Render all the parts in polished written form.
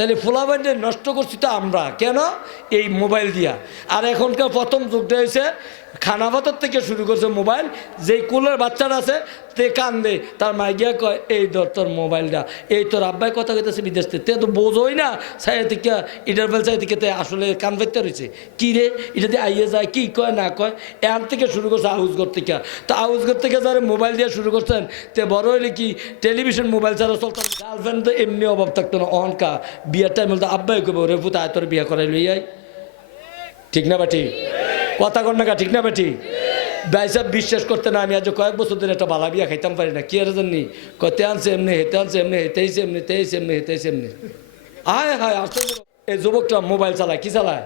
তাহলে ফুলাবাইন্ডে নষ্ট করছি তো আমরা কেন? এই মোবাইল দিয়া। আর এখনকার প্রথম যুগটা হয়েছে খানা ভাতের থেকে শুরু করছে মোবাইল। যেই কুলের বাচ্চারা আছে তে কান্দে, তার মাই গিয়া কয় এই ধর তোর মোবাইলটা, এই তোর আব্বাই কথা কইতেছে বিদেশ থেকে, তে তো বোঝোই না সাই থেকে ইন্টারভেল চাই থেকে আসলে কান ফেরতে রয়েছে কী রে, এটা দিয়ে আইয়ে যায় কি কয় না কয়, এর থেকে শুরু করছে আউসঘর থেকে। তো আউসঘর থেকে যারা মোবাইল দিয়ে শুরু করছেন তে বড় হইলে কি টেলিভিশন মোবাইল ছাড়া চলতেন। গার্লফ্রেন্ড তো এমনি অভাব থাকতো না, অহনকা বিয়ের টাইম বলতে আব্বাই কইব রে পুতা আয় তোর বিয়ে করাই লই আই। ঠিক না বাটি? কথা কন না কা, ঠিক না বাটি? ভাই সাহেব বিশ্বাস করতে না, আমি আজ কয়েক বছর ধরে একটা বালা বিয়া খাইতাম পারি না। কি আর জানি কতে আনছে এমনি, হেতে আনছে এমনি, হেতেইছে এমনি, তেইছে এমনি, হেতেইছে এমনি। আয় হায় আসতে এই যুবকটা মোবাইল চালায়, কি চালায়?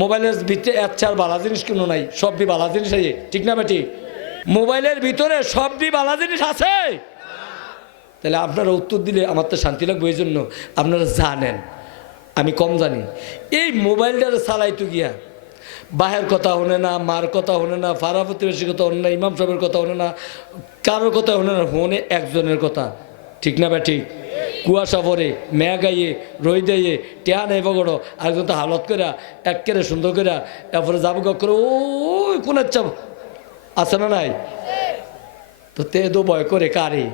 মোবাইলের ভিতরে আচ্ছা আর বালা জিনিস কোনো নাই, সবটি বালা জিনিস আছে। ঠিক না বাটি? মোবাইলের ভিতরে সবটি বালা জিনিস আছে। তাহলে আপনারা উত্তর দিলে আমার তো শান্তি লাগবে। এই জন্য আপনারা জানেন, আমি কম জানি। এই মোবাইলটার চালাইতো গিয়া বাহের কথা হনে না, মার কথা হনে না, ফারা প্রতিবেশীর কথা হনে না, ইমাম সাহেবের কথা হনে না, কারোর কথা হনে না, হনে একজনের কথা। ঠিক না ব্যাটি? কুয়াশা পরে মেয়া গাইয়ে রই দিয়ে টেহা নেই বগড়ো আরেকজন তো হালত করে একেরে সুন্দর করে এরপরে যাবো করে ওই কোন চাপ আছে না নাই? তো তে দো ভয় করে কারে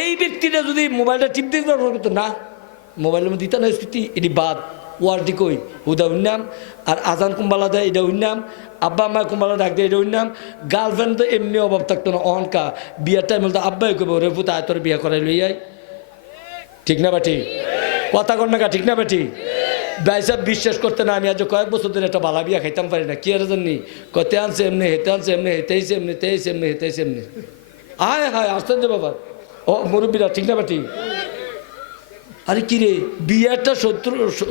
এই ব্যক্তিটা যদি মোবাইলটা টিপ দিতে পারতো না, মোবাইলের মধ্যে দিতে না স্মৃতি এটি বাদ ওয়ার্ডি কই হুদা উন্নাম। আর আজান কুম্বালা দেয় এটা উন্নাম, আব্বা আম্মা কুম্বালা ডাক দেয় এটা উন্নাম। গার্লফ্রেন্ড তো এমনি অভাব থাকতো না, অহনকা বিয়ের টাইম বলতে আব্বাই কইব রে পুতা আয় তোর বিয়ে করাই লই আই। ঠিক না বাটি? কথা কন না কা, ঠিক না বাটি? ভাই সাহেব বিশ্বাস করতে না, আমি আজ কয়েক বছর ধরে একটা বালা বিয়া খাইতাম পারি না। কি আর জানি কতে আনছে এমনি, হেতে আনছে এমনি, হেতেইছে এমনি, তেইছে এমনি, হেতেইছে এমনি। আয় হায় আসতে বাবা ও মুরব্বীরা। ঠিক না বাটি? আরে কিরে বিয়েটা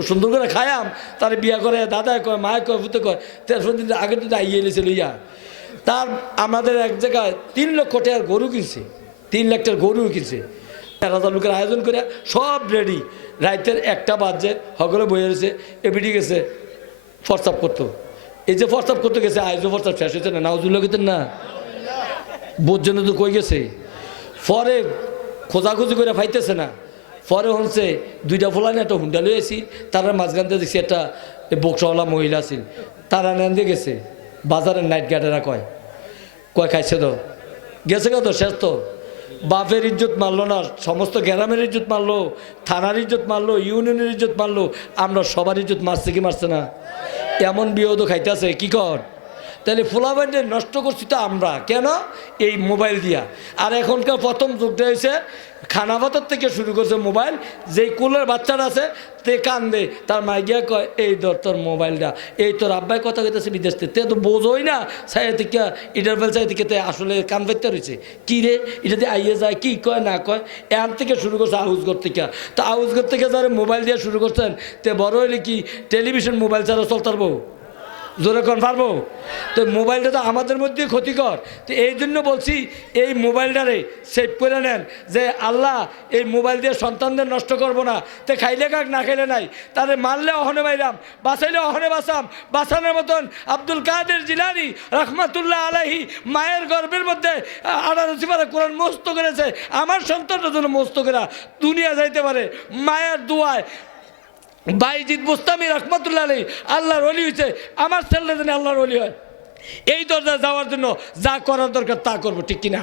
সুন্দর করে খায়াম, তার বিয়া করে দাদা কয়, মায় কয়, ভূতে কয়, 13 দিন আগের দিন আইয়ে এলেছে লইয়া। তার আমাদের এক জায়গায় 3 লক্ষ টাকার গরু কিনছে, 3 লাখ টাকার গরু কিনছে। 1000 লোকের আয়োজন করে সব রেডি। রাইতের 1টা বাজে হগলে বয়ে রয়েছে, এবিডি গেছে ফরসাপ করতো। এই যে ফরসাপ করতে গেছে আয়োজন ফরসাপ শেষ হয়েছে না, নাউজুল্লাহ গেতেন না, বোঝ জন্য তো কই গেছে। পরে খোঁজাখুঁজি করে পাইতেছে না, পরে হচ্ছে 2টা ফোলানে একটা হুন্ডা লইয়েছি, তারা মাঝখান দিয়ে দেখছি একটা বক্সওয়ালা মহিলা আছিল, তারা নেন দিয়ে গেছে। বাজারের নাইট গার্ডেরা কয় কয় খাইছে তো গেছে কত শেষ। তো বাপের ইজ্জত মারলো না, সমস্ত গ্রামের ইজ্জত মারলো, থানার ইজ্জত মারলো, ইউনিয়নের ইজ্জত মারলো, আমরা সবার ইজ্জত মারছে কি মারছে না? এমন বিয়োদ খাইতেছে কি কর। তাহলে ফুলাবাইন্ডে নষ্ট করছি তো আমরা কেন? এই মোবাইল দিয়া। আর এখনকার প্রথম যুগটা হয়েছে খানা ভাতের থেকে শুরু করছে মোবাইল। যেই কুলের বাচ্চারা আছে তে কান্দে, তার মাই গিয়া কয় এই ধর তোর মোবাইলটা, এই তোর আব্বাই কথা কইতেছে বিদেশ থেকে, তে তো বোঝোই না সাই থেকে ইন্টারভেল চাই থেকে তে আসলে কান ফেরতে রয়েছে কী রে, এটা দিয়ে আইয়ে যায় কি কয় না কয়, এর থেকে শুরু করছে আউসঘর থেকে। তো আউসঘর থেকে যারা মোবাইল দিয়ে শুরু করছেন তে বড় হইলে কি টেলিভিশন মোবাইল ছাড়া চলতে পারবো? জোরে কোন পারবো? তো মোবাইলটা তো আমাদের মধ্যে ক্ষতিকর। তো এই জন্য বলছি এই মোবাইলটারে সেভ করে নেন, যে আল্লাহ এই মোবাইল দিয়ে সন্তানদের নষ্ট করব না। তো খাইলে কাক না খাইলে নাই, তাদের মারলে অহনে বাইরাম, বাঁচাইলে অহনে বাঁচাম। বাঁচানোর মতন আব্দুল কাদের জিলানী রহমাতুল্লাহ আলাইহি মায়ের গর্ভের মধ্যে 18 সিফারে কোরআন মস্ত করেছে, আমার সন্তানটার জন্য মস্ত করা দুনিয়া যাইতে পারে মায়ের দোয়ায়। বাইজিদ বুস্তামি রহমতুল্লাহ আলাইহি আল্লাহর ওলি হয়েছে, আমার ছেলে যেন আল্লাহর ওলি হয়। এই দরজায় যাওয়ার জন্য যা করার দরকার তা করবো, ঠিক কিনা?